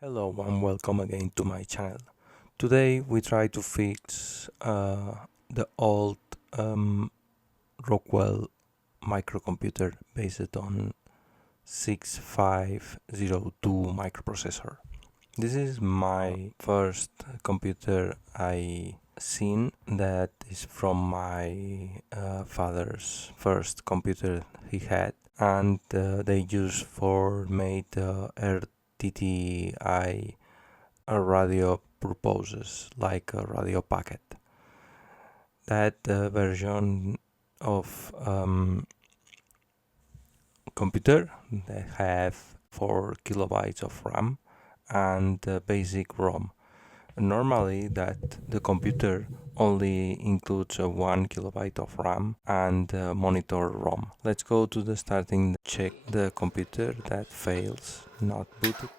Hello and welcome again to my channel. Today we try to fix the old Rockwell microcomputer based on 6502 microprocessor. This is my first computer I seen that is from my father's first computer he had, and they use for made RTTI radio purposes like a radio packet. That version of computer they have 4 kilobytes of RAM and basic ROM. Normally that the computer only includes a 1 kilobyte of RAM and monitor ROM. Let's go to the starting, check the computer that fails not booted.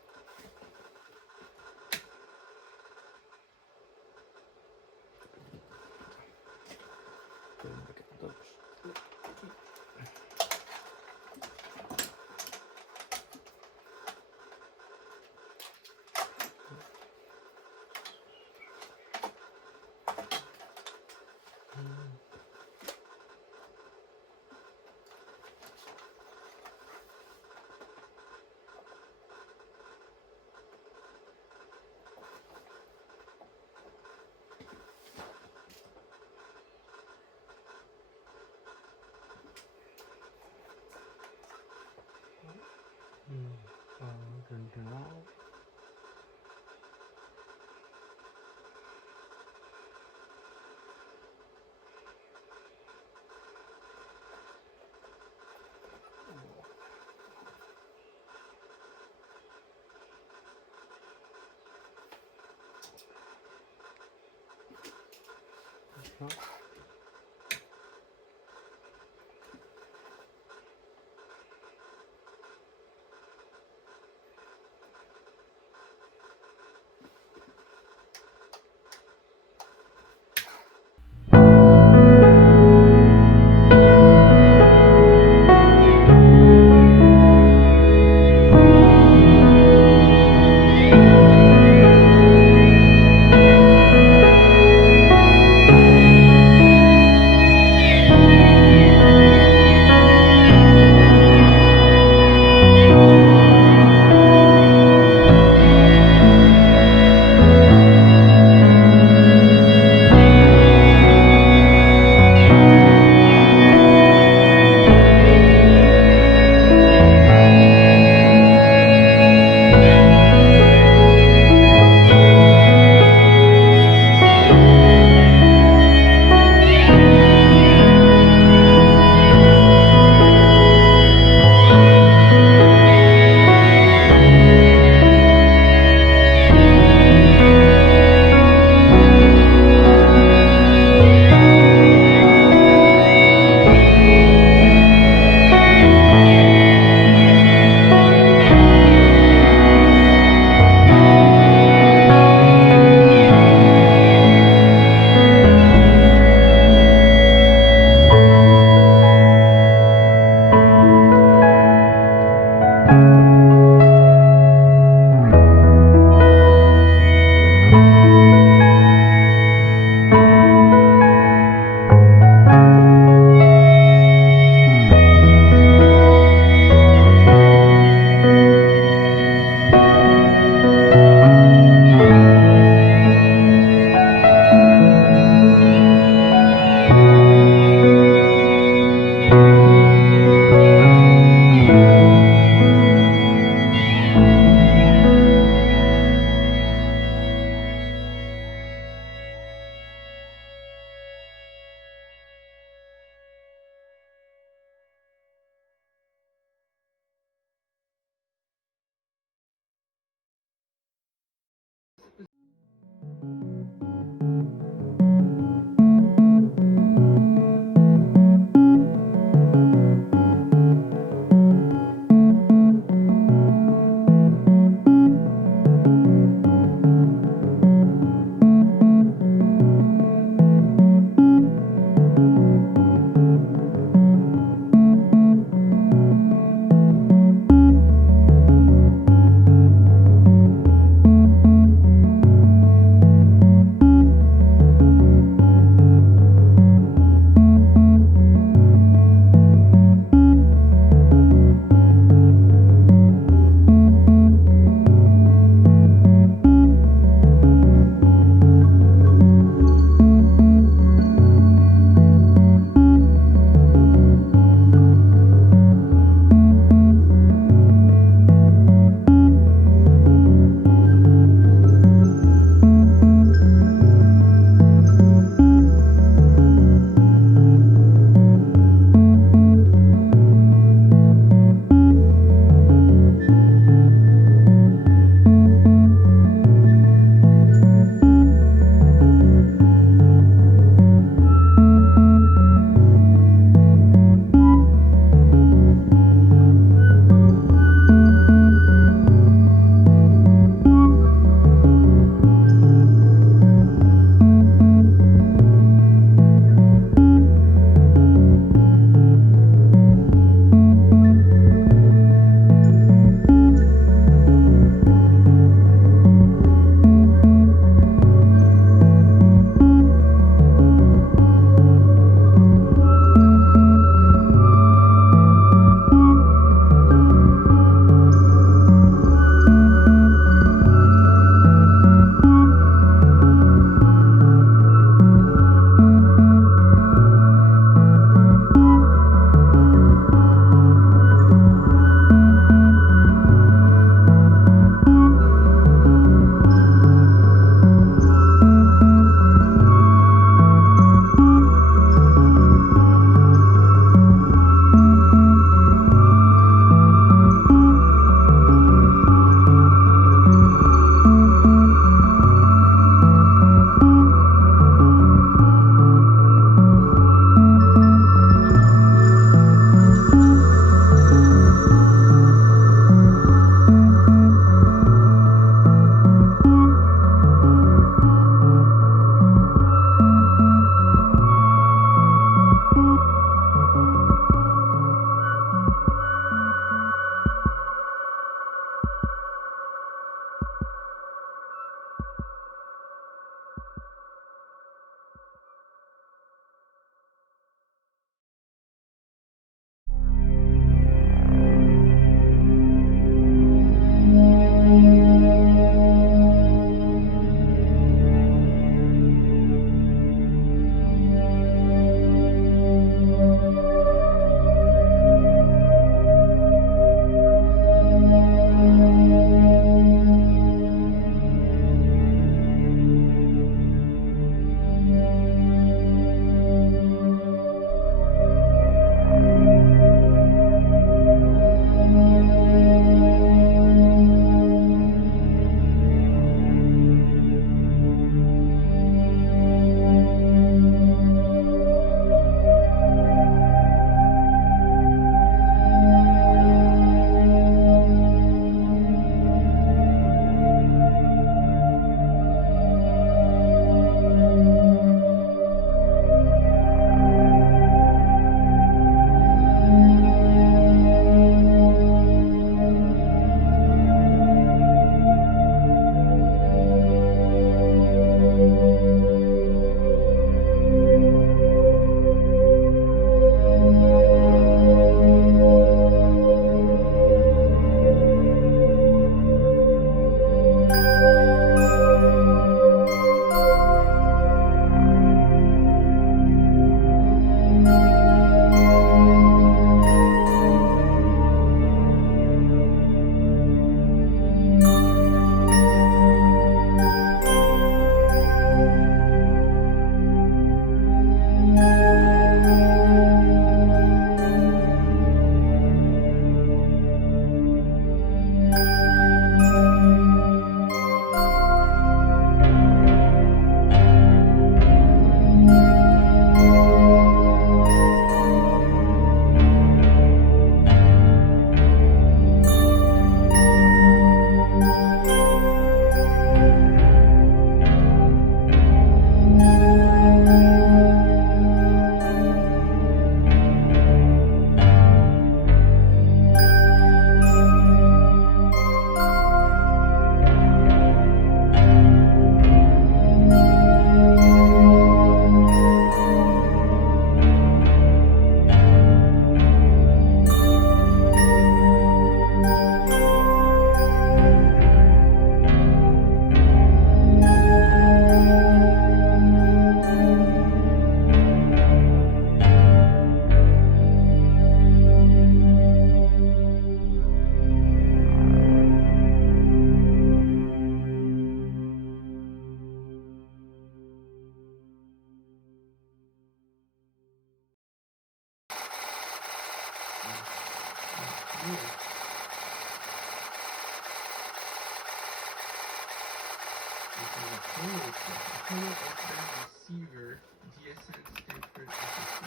Oh, so Apollo S-band receiver, DSN Stanford SSC.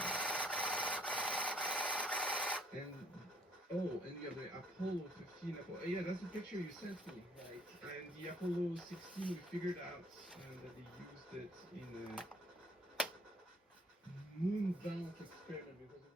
And and you have the Apollo 15. Yeah, that's the picture you sent me, right? And the Apollo 16, we figured out that they used it in a moonbound experiment because